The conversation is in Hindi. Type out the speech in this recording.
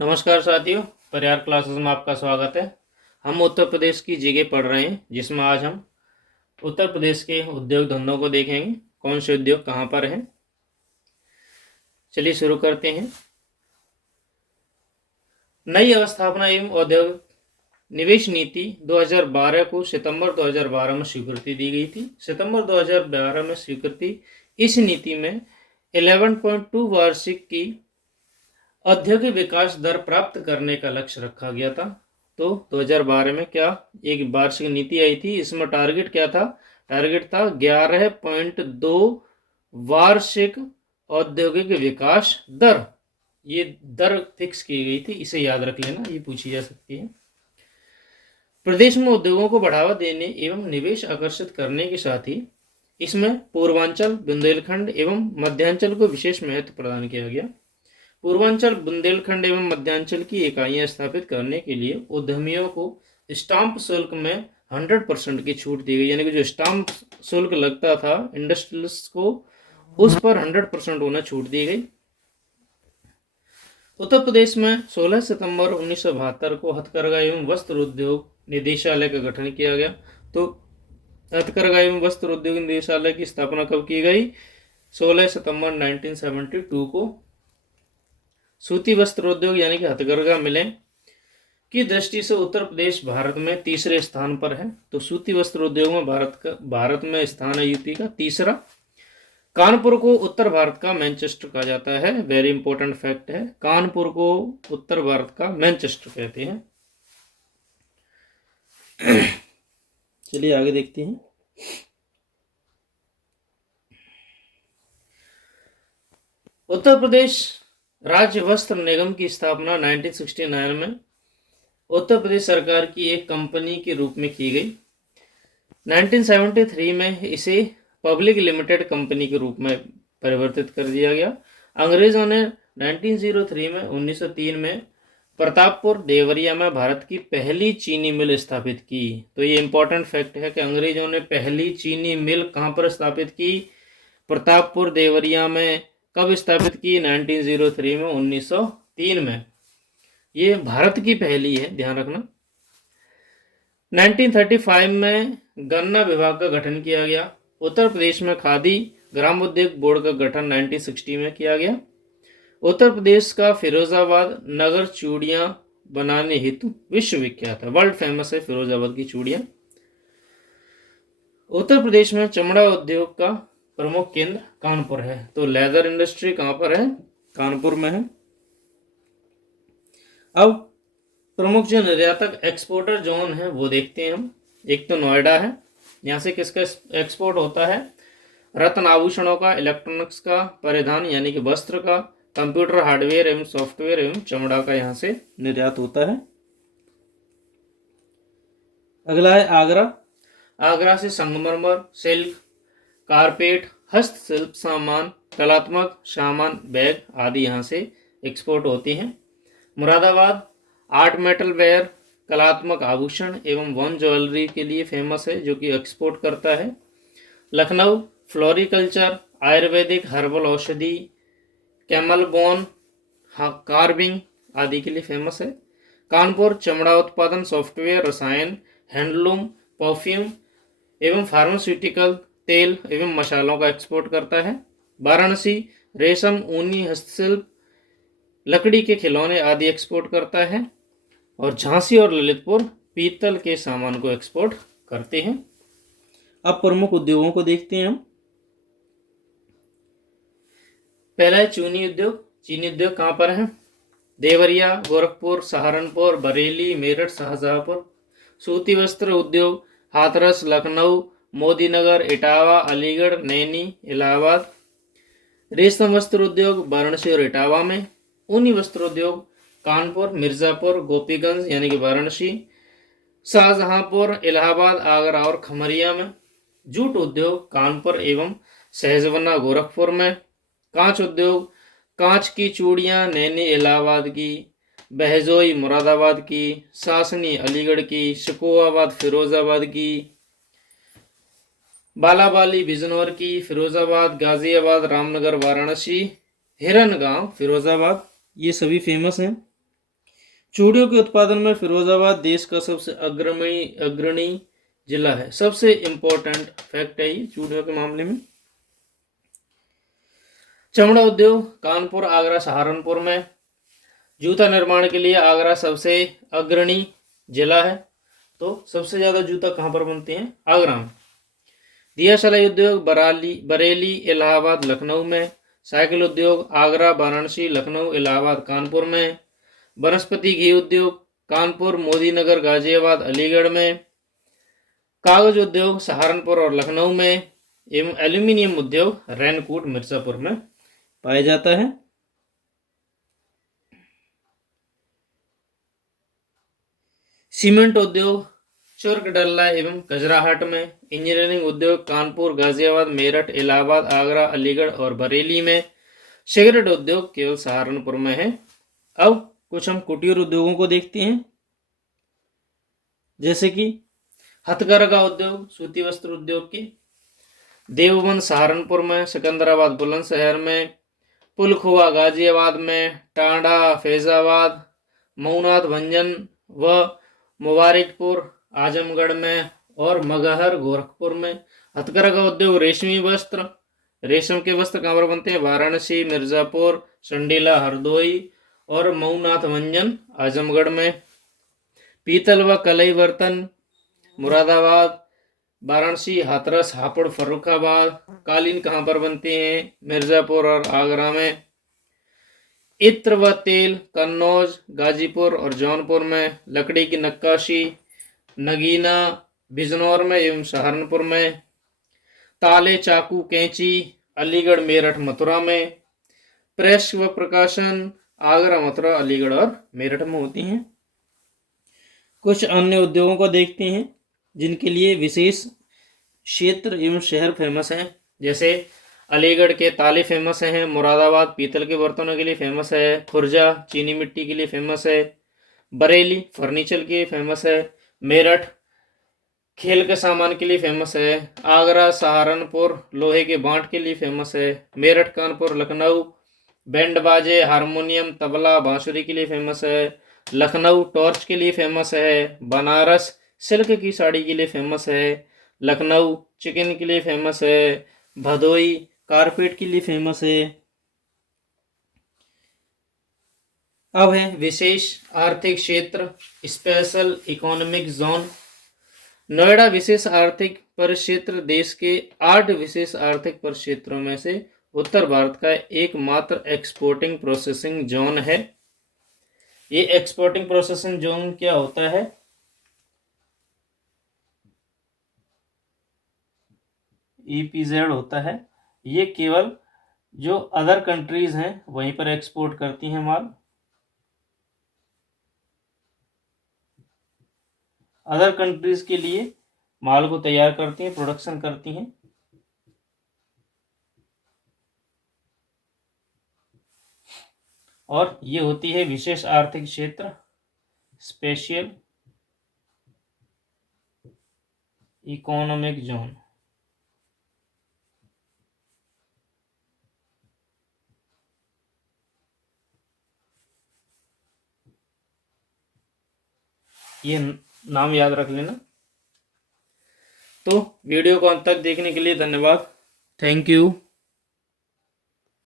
नमस्कार साथियों, परिहार क्लासेस में आपका स्वागत है। हम उत्तर प्रदेश की जीके पढ़ रहे हैं, जिसमें आज हम उत्तर प्रदेश के उद्योग धंधों को देखेंगे। कौन से उद्योग कहाँ पर हैं। चलिए शुरू करते हैं। नई अवस्थापना एवं औद्योगिक निवेश नीति 2012 को सितंबर 2012 में स्वीकृति दी गई थी। सितंबर 2012 में स्वीकृति इस नीति में 11.2 वार्षिक की औद्योगिक विकास दर प्राप्त करने का लक्ष्य रखा गया था। तो 2012 में क्या एक वार्षिक नीति आई थी, इसमें टारगेट क्या था? टारगेट था 11.2 वार्षिक औद्योगिक विकास दर। ये दर फिक्स की गई थी, इसे याद रख लेना, ये पूछी जा सकती है। प्रदेश में उद्योगों को बढ़ावा देने एवं निवेश आकर्षित करने के साथ ही इसमें पूर्वांचल, बुंदेलखंड एवं मध्यांचल को विशेष महत्व प्रदान किया गया। पूर्वांचल, बुंदेलखंड एवं मध्यांचल की इकाइयां स्थापित करने के लिए उद्यमियों को स्टाम्प शुल्क में 100% की छूट दी गई। यानी कि जो स्टाम्प शुल्क लगता था इंडस्ट्रियलिस्ट को, उस पर 100% उन्हें छूट दी गई। उत्तर प्रदेश में 16 सितंबर 1972 को हथकरघा एवं वस्त्र उद्योग निदेशालय का गठन किया गया। तो हथकरघा एवं वस्त्र उद्योग निदेशालय की स्थापना कब की गई? 16 सितंबर 1972 को। सूती वस्त्र उद्योग यानी कि हथकरघा मिलें की दृष्टि से उत्तर प्रदेश भारत में तीसरे स्थान पर है। तो सूती वस्त्र उद्योग में भारत में स्थान है यूपी का तीसरा। कानपुर को उत्तर भारत का मैनचेस्टर कहा जाता है। वेरी इंपॉर्टेंट फैक्ट है, कानपुर को उत्तर भारत का मैनचेस्टर कहते हैं। चलिए आगे देखते हैं। उत्तर प्रदेश राज्य वस्त्र निगम की स्थापना 1969 में उत्तर प्रदेश सरकार की एक कंपनी के रूप में की गई। 1973 में इसे पब्लिक लिमिटेड कंपनी के रूप में परिवर्तित कर दिया गया। अंग्रेजों ने 1903 में प्रतापपुर देवरिया में भारत की पहली चीनी मिल स्थापित की। तो ये इंपॉर्टेंट फैक्ट है कि अंग्रेजों ने पहली चीनी मिल कहाँ पर स्थापित की? प्रतापपुर देवरिया में। कब स्थापित की? 1903 में, 1903 में। ये भारत की पहली है, ध्यान रखना। 1935 में गन्ना विभाग का गठन किया गया। उत्तर प्रदेश में खादी ग्रामोद्योग बोर्ड का गठन 1960 में किया गया। उत्तर प्रदेश का फिरोजाबाद नगर चूड़ियां बनाने हेतु विश्वविख्यात है, वर्ल्ड फेमस है फिरोजाबाद की चूड़ियां। उत्तर प्रदेश में चमड़ा उद्योग का प्रमुख केंद्र कानपुर है। तो लेदर इंडस्ट्री कहां पर है? कानपुर में है। अब प्रमुख जो निर्यातक एक्सपोर्टर जोन है वो देखते हैं हम। एक तो नोएडा है, यहाँ से किसका एक्सपोर्ट होता है? रत्न आभूषणों का, इलेक्ट्रॉनिक्स का, परिधान यानी कि वस्त्र का, कंप्यूटर हार्डवेयर एवं सॉफ्टवेयर एवं चमड़ा का यहाँ से निर्यात होता है। अगला है आगरा। आगरा से संगमरमर, सिल्क, कारपेट, हस्तशिल्प सामान, कलात्मक सामान, बैग आदि यहाँ से एक्सपोर्ट होती हैं। मुरादाबाद आर्ट मेटल वेयर, कलात्मक आभूषण एवं वन ज्वेलरी के लिए फेमस है, जो कि एक्सपोर्ट करता है। लखनऊ फ्लोरिकल्चर, आयुर्वेदिक हर्बल औषधि, कैमल बोन, कार्विंग आदि के लिए फेमस है। कानपुर चमड़ा उत्पादन, सॉफ्टवेयर, रसायन, हैंडलूम, परफ्यूम एवं फार्मास्यूटिकल, तेल एवं मसालों का एक्सपोर्ट करता है। वाराणसी रेशम, ऊनी हस्तशिल्प, लकड़ी के खिलौने आदि एक्सपोर्ट करता है। और झांसी और ललितपुर पीतल के सामान को एक्सपोर्ट करते हैं। अब प्रमुख उद्योगों को देखते हैं हम। पहला है चीनी उद्योग। चीनी उद्योग कहाँ पर है? देवरिया, गोरखपुर, सहारनपुर, बरेली, मेरठ, शाहजहांपुर। सूती वस्त्र उद्योग हाथरस, लखनऊ, मोदीनगर, इटावा, अलीगढ़, नैनी, इलाहाबाद। रेशम वस्त्र उद्योग वाराणसी और इटावा में। ऊनी वस्त्र उद्योग कानपुर, मिर्जापुर, गोपीगंज यानी कि वाराणसी, शाहजहांपुर, इलाहाबाद, आगरा और खमरिया में। जूट उद्योग कानपुर एवं सहजबना गोरखपुर में। कांच उद्योग कांच की चूड़ियां नैनी इलाहाबाद की, बहजोई मुरादाबाद की, सासनी अलीगढ़ की, शिकोहाबाद फिरोजाबाद की, बालाबाली बिजनौर की, फिरोजाबाद, गाजियाबाद, रामनगर, वाराणसी, हिरन गांव फिरोजाबाद, ये सभी फेमस हैं। चूड़ियों के उत्पादन में फिरोजाबाद देश का सबसे अग्रणी जिला है। सबसे इंपॉर्टेंट फैक्ट है ये चूड़ियों के मामले में। चमड़ा उद्योग कानपुर, आगरा, सहारनपुर में। जूता निर्माण के लिए आगरा सबसे अग्रणी जिला है। तो सबसे ज्यादा जूता कहाँ पर बनते हैं? आगरा में। दिया सलाई उद्योग बरेली, इलाहाबाद, लखनऊ में। साइकिल उद्योग आगरा, वाराणसी, लखनऊ, इलाहाबाद, कानपुर में। वनस्पति घी उद्योग कानपुर, मोदीनगर, गाजियाबाद, अलीगढ़ में। कागज उद्योग सहारनपुर और लखनऊ में। एवं एल्यूमिनियम उद्योग रैनकूट, मिर्जापुर में पाया जाता है। सीमेंट उद्योग चुर्क, डल्ला एवं कजराहट में। इंजीनियरिंग उद्योग कानपुर, गाजियाबाद, मेरठ, इलाहाबाद, आगरा, अलीगढ़ और बरेली में। सिगरेट उद्योग केवल सहारनपुर में है। अब कुछ हम कुटीर उद्योगों को देखते हैं, जैसे कि हथकरघा उद्योग, सूती वस्त्र उद्योग की। देवबंद सहारनपुर में, सिकंदराबाद बुलंदशहर में, पुलखुआ गाजियाबाद में, टांडा फैजाबाद, मऊनाथ भंजन व मुबारिकपुर आजमगढ़ में और मगहर गोरखपुर में। हथकरघा उद्योग रेशमी वस्त्र, रेशम के वस्त्र कहाँ पर बनते हैं? वाराणसी, मिर्जापुर, संडीला, हरदोई और मऊनाथ भंजन आजमगढ़ में। पीतल व कलई बर्तन मुरादाबाद, वाराणसी, हाथरस, हापुड़, फर्रुखाबाद। कालीन कहाँ पर बनते हैं? मिर्जापुर और आगरा में। इत्र व तेल कन्नौज, गाजीपुर और जौनपुर में। लकड़ी की नक्काशी नगीना, बिजनौर में एवं सहारनपुर में। ताले, चाकू, कैंची अलीगढ़, मेरठ, मथुरा में। प्रेस व प्रकाशन आगरा, मथुरा, अलीगढ़ और मेरठ में होती हैं। कुछ अन्य उद्योगों को देखते हैं जिनके लिए विशेष क्षेत्र एवं शहर फेमस हैं, जैसे अलीगढ़ के ताले फेमस हैं, मुरादाबाद पीतल के बर्तनों के लिए फेमस है, खुर्जा चीनी मिट्टी के लिए फेमस है, बरेली फर्नीचर के लिए फेमस है, मेरठ खेल के सामान के लिए फेमस है, आगरा सहारनपुर लोहे के बांट के लिए फेमस है, मेरठ कानपुर लखनऊ बैंड बाजे हारमोनियम तबला बांसुरी के लिए फेमस है, लखनऊ टॉर्च के लिए फेमस है, बनारस सिल्क की साड़ी के लिए फेमस है, लखनऊ चिकन के लिए फेमस है, भदोई कारपेट के लिए फेमस है। अब है विशेष आर्थिक क्षेत्र, स्पेशल इकोनॉमिक जोन। नोएडा विशेष आर्थिक परिक्षेत्र देश के 8 विशेष आर्थिक परिक्षेत्रों में से उत्तर भारत का एकमात्र एक्सपोर्टिंग प्रोसेसिंग जोन है। ये एक्सपोर्टिंग प्रोसेसिंग जोन क्या होता है? EPZ होता है। ये केवल जो अदर कंट्रीज हैं वहीं पर एक्सपोर्ट करती हैं माल। अदर कंट्रीज के लिए माल को तैयार करती हैं, प्रोडक्शन करती हैं। और ये होती है विशेष आर्थिक क्षेत्र, स्पेशल इकोनॉमिक जोन। ये नाम याद रख लेना। तो वीडियो को अंत तक देखने के लिए धन्यवाद। Thank you.